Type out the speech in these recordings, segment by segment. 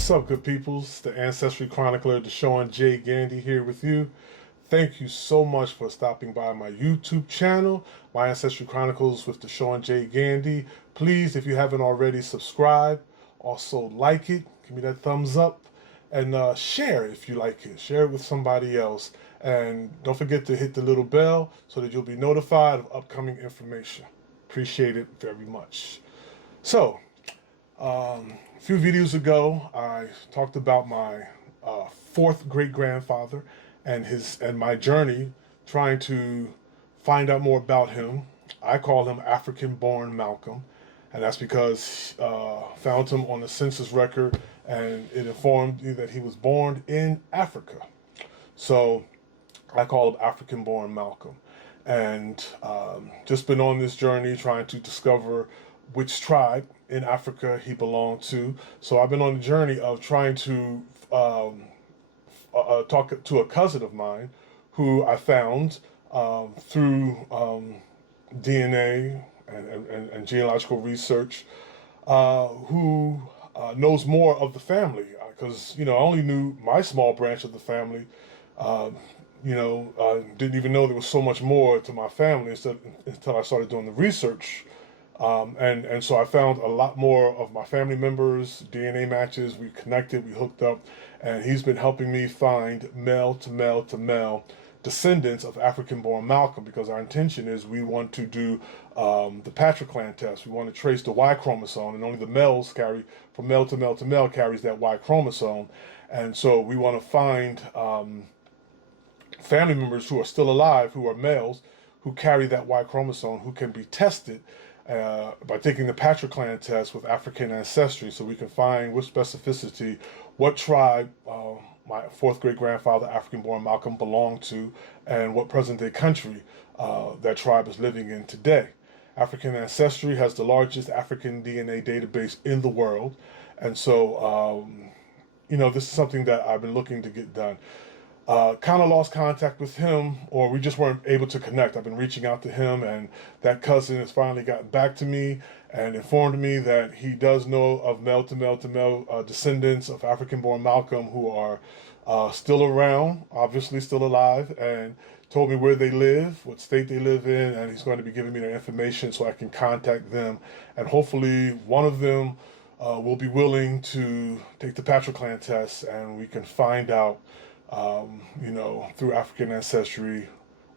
What's up, good peoples? The Ancestry Chronicler, Deshaun J. Gandy here with you. Thank you so much for stopping by my YouTube channel, My Ancestry Chronicles with Deshaun J. Gandy. Please, if you haven't already, subscribe. Also, like it. Give me that thumbs up. And share it if you like it. Share it with somebody else. And don't forget to hit the little bell so that you'll be notified of upcoming information. Appreciate it very much. So, a few videos ago, I talked about my fourth great grandfather and my journey trying to find out more about him. I call him Africanborn Malcolm, and that's because found him on the census record, and it informed me that he was born in Africa. So I call him Africanborn Malcolm, and just been on this journey trying to discover which tribe in Africa he belonged to. So I've been on the journey of trying to talk to a cousin of mine who I found through DNA and genealogical research, who knows more of the family. Because, I only knew my small branch of the family. Didn't even know there was so much more to my family until I started doing the research. And so I found a lot more of my family members, DNA matches. We connected, we hooked up, and he's been helping me find male to male to male descendants of Africanborn Malcolm, because our intention is we want to do the Patriclan test. We want to trace the Y chromosome, and only the males carry, from male to male to male, carries that Y chromosome. And so we want to find family members who are still alive, who are males, who carry that Y chromosome, who can be tested by taking the Patriclan test with African ancestry, so we can find with specificity what tribe my fourth great grandfather Africanborn Malcolm belonged to, and what present day country that tribe is living in today. African Ancestry has the largest African DNA database in the world, and so this is something that I've been looking to get done. Kind of lost contact with him, or we just weren't able to connect. I've been reaching out to him, and that cousin has finally gotten back to me and informed me that he does know of male to male to male descendants of Africanborn Malcolm who are still around, obviously still alive, and told me where they live, what state they live in, and he's going to be giving me their information so I can contact them, and hopefully one of them will be willing to take the Patriclan test, and we can find out through African ancestry,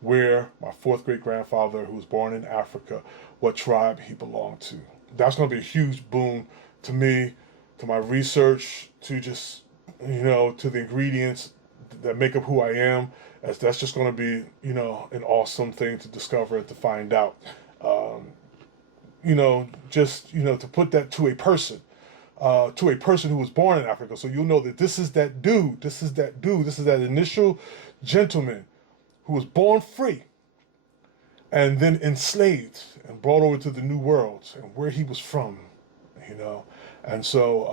where my fourth great grandfather, who was born in Africa, what tribe he belonged to. That's going to be a huge boon to me, to my research, to just, to the ingredients that make up who I am. As that's just going to be, an awesome thing to discover and to find out. To put that to a person. Who was born in Africa. So you'll know that this is that dude, this is that initial gentleman who was born free and then enslaved and brought over to the New World, and where he was from, And so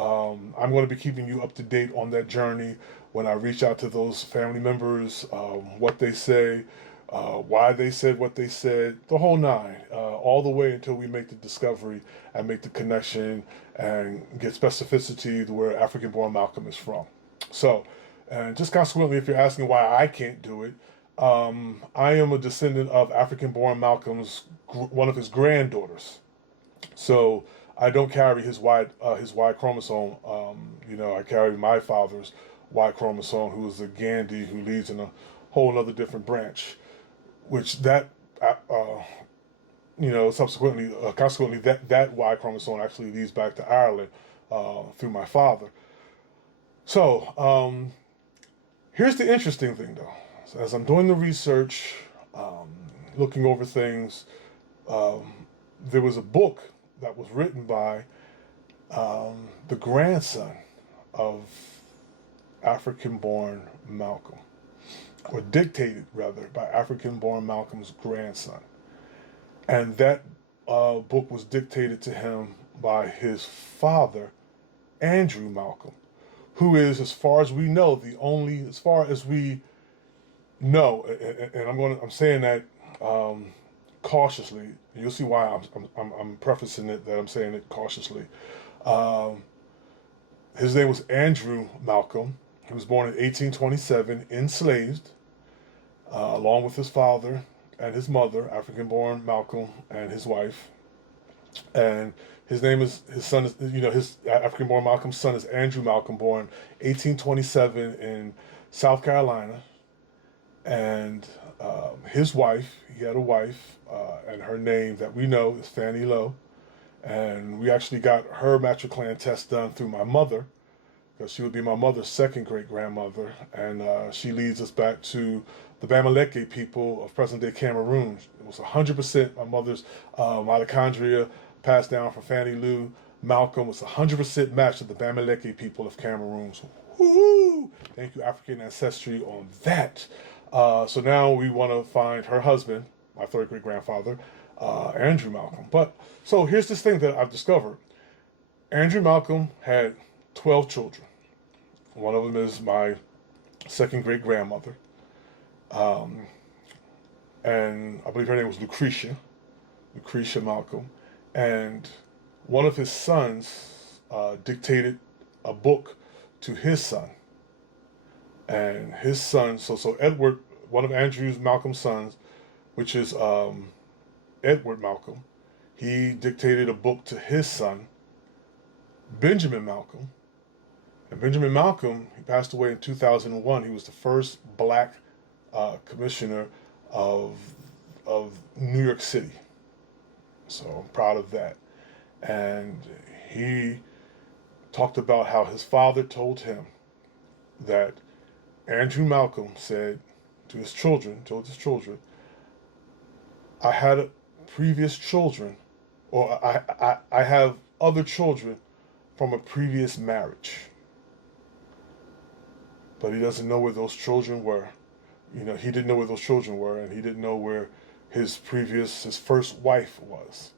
I'm going to be keeping you up to date on that journey when I reach out to those family members, what they say, why they said what they said, the whole nine, all the way until we make the discovery and make the connection and get specificity to where Africanborn Malcolm is from. So, and just consequently, if you're asking why I can't do it, I am a descendant of Africanborn Malcolm's, one of his granddaughters. So I don't carry his Y chromosome. I carry my father's Y chromosome, who is a Gandy, who leads in a whole other different branch, which consequently that Y chromosome actually leads back to Ireland through my father. So here's the interesting thing, though. So as I'm doing the research, looking over things, there was a book that was written by the grandson of Africanborn Malcolm, or dictated rather by Africanborn Malcolm's grandson. And that book was dictated to him by his father, Andrew Malcolm, who is, as far as we know, as far as we know, and I'm saying that cautiously. You'll see why I'm prefacing it that I'm saying it cautiously. His name was Andrew Malcolm. He was born in 1827, enslaved, along with his father and his mother, Africanborn Malcolm, and his wife. And his son is, his Africanborn Malcolm's son is Andrew Malcolm, born 1827 in South Carolina. And his wife, he had a wife, and her name that we know is Fannie Lowe. And we actually got her matriclan test done through my mother, because she would be my mother's second great grandmother. And she leads us back to the Bamileke people of present day Cameroon. It was 100% my mother's mitochondria passed down from Fannie Lou. Malcolm was 100% matched to the Bamileke people of Cameroon. So, woo! Thank you, African Ancestry, on that. So now we want to find her husband, my third great grandfather, Andrew Malcolm. But so here's this thing that I've discovered. Andrew Malcolm had 12 children. One of them is my second great grandmother. And I believe her name was Lucretia Malcolm. And one of his sons dictated a book to his son. And his son, so Edward, one of Andrew Malcolm's sons, which is Edward Malcolm, he dictated a book to his son, Benjamin Malcolm. And Benjamin Malcolm, he passed away in 2001. He was the first black commissioner of New York City. So I'm proud of that. And he talked about how his father told him that Andrew Malcolm said to his children, I had previous children, or I have other children from a previous marriage. But he doesn't know where those children were. He didn't know where those children were, and he didn't know where his first wife was.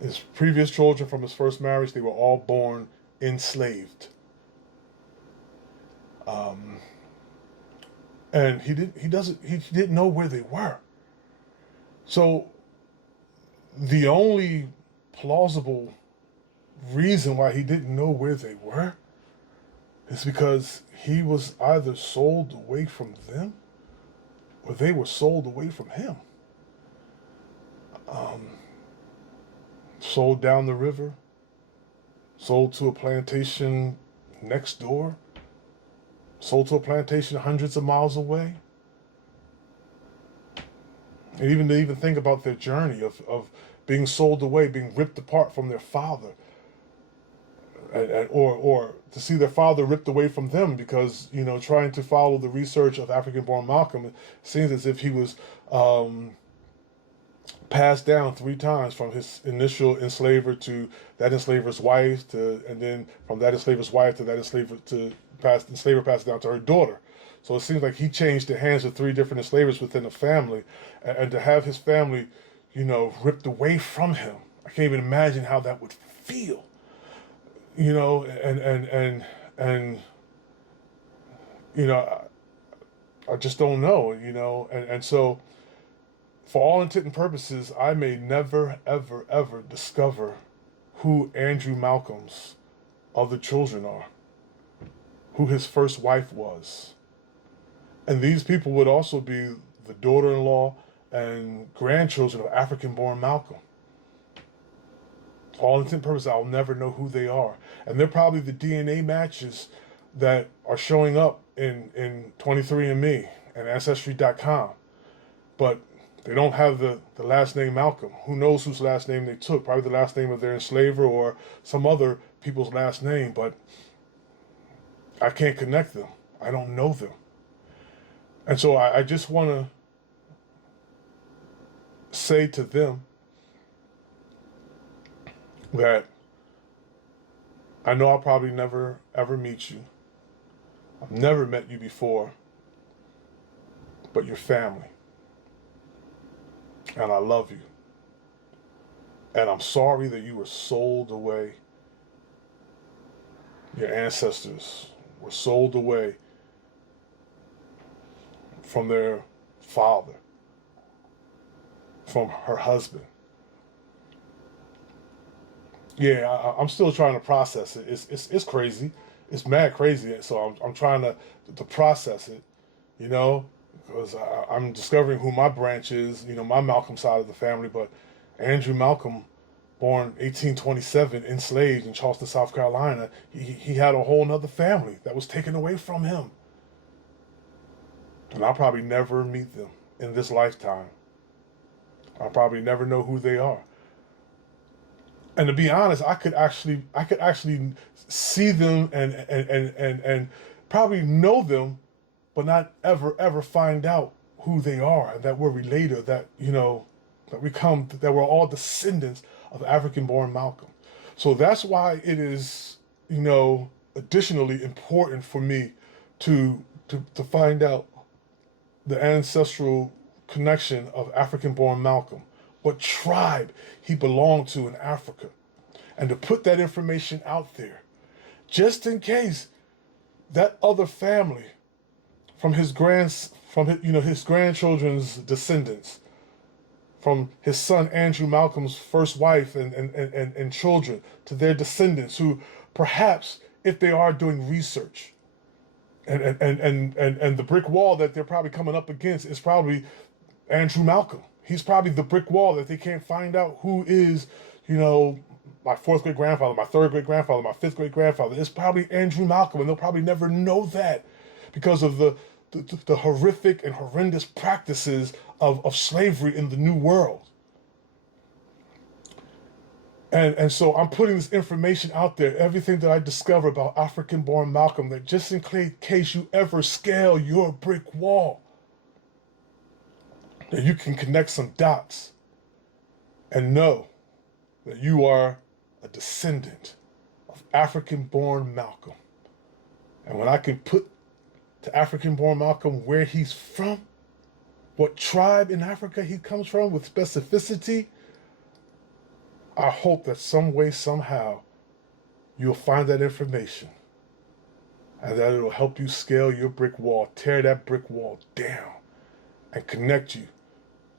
His previous children from his first marriage, they were all born enslaved. And he didn't know where they were. So the only plausible reason why he didn't know where they were is because he was either sold away from them or they were sold away from him. Sold down the river, sold to a plantation next door, sold to a plantation hundreds of miles away. And even to even think about their journey of being sold away, being ripped apart from their father, or to see their father ripped away from them because, trying to follow the research of Africanborn Malcolm, it seems as if he was passed down 3 times from his initial enslaver to that enslaver's wife, and then from that enslaver's wife to that enslaver enslaver passed down to her daughter. So it seems like he changed the hands of 3 different enslavers within the family, and to have his family, ripped away from him. I can't even imagine how that would feel. I just don't know, and so for all intent and purposes, I may never, ever, ever discover who Andrew Malcolm's other children are, who his first wife was. And these people would also be the daughter-in-law and grandchildren of Africanborn Malcolm. For all intent and purposes, I'll never know who they are. And they're probably the DNA matches that are showing up in 23andMe and Ancestry.com. But they don't have the last name Malcolm. Who knows whose last name they took? Probably the last name of their enslaver or some other people's last name, but I can't connect them. I don't know them. And so I just want to say to them that I know I'll probably never, ever meet you. I've never met you before, but you're family. And I love you. And I'm sorry that you were sold away. Your ancestors were sold away from their father, from her husband. Yeah, I'm still trying to process it. It's crazy. It's mad crazy. So I'm trying to process it, you know, because I'm discovering who my branch is, you know, my Malcolm side of the family. But Andrew Malcolm, born 1827, enslaved in Charleston, South Carolina, he had a whole nother family that was taken away from him. And I'll probably never meet them in this lifetime. I'll probably never know who they are. And to be honest, I could actually see them and probably know them, but not ever find out who they are, and that we're related, that that we're all descendants of African-born Malcolm. So that's why it is, additionally important for me to find out the ancestral connection of African-born Malcolm, what tribe he belonged to in Africa, and to put that information out there, just in case that other family from his his grandchildren's descendants, from his son Andrew Malcolm's first wife and children, to their descendants, who perhaps, if they are doing research, and the brick wall that they're probably coming up against is probably Andrew Malcolm. He's probably the brick wall that they can't find out who is, my fourth great grandfather, my third great grandfather, my fifth great grandfather. It's probably Andrew Malcolm, and they'll probably never know that because of the horrific and horrendous practices of slavery in the New World. And so I'm putting this information out there, everything that I discover about African-born Malcolm, that just in case you ever scale your brick wall, that you can connect some dots and know that you are a descendant of African-born Malcolm. And when I can put to African-born Malcolm where he's from, what tribe in Africa he comes from with specificity, I hope that some way, somehow, you'll find that information, and that it'll help you scale your brick wall, tear that brick wall down, and connect you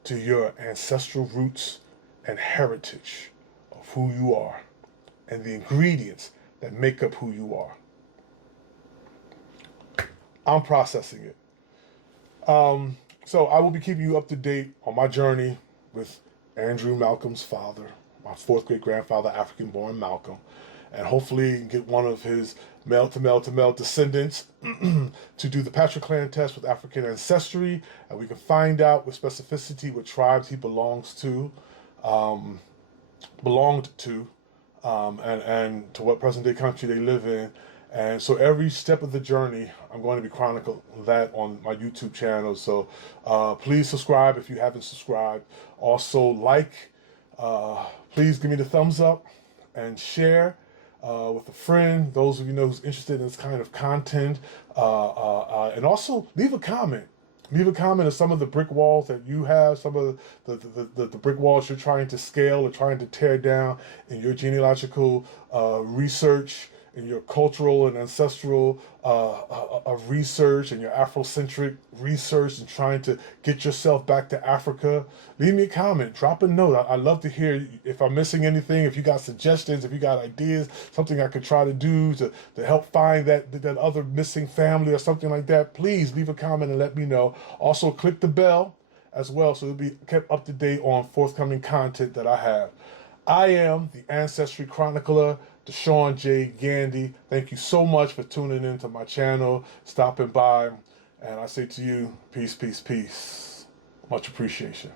to your ancestral roots and heritage of who you are and the ingredients that make up who you are. I'm processing it. So I will be keeping you up to date on my journey with Andrew Malcolm's father, my fourth great grandfather, African-born Malcolm, and hopefully get one of his male-to-male-to-male descendants to do the patriclan test with African ancestry, and we can find out with specificity what tribes he belonged to, and to what present-day country they live in. And so every step of the journey, I'm going to be chronicling that on my YouTube channel. So please subscribe if you haven't subscribed. Also please give me the thumbs up and share with a friend, those of you who's interested in this kind of content. And also leave a comment. Leave a comment of some of the brick walls that you have, some of the brick walls you're trying to scale or trying to tear down in your genealogical research, in your cultural and ancestral research, and your Afrocentric research, and trying to get yourself back to Africa. Leave me a comment, drop a note. I love to hear if I'm missing anything, if you got suggestions, if you got ideas, something I could try to do to help find that other missing family or something like that. Please leave a comment and let me know. Also, click the bell as well so you'll be kept up to date on forthcoming content that I have. I am the Ancestry Chronicler, Deshaun J. Gandy. Thank you so much for tuning into my channel, stopping by, and I say to you, peace, peace, peace. Much appreciation.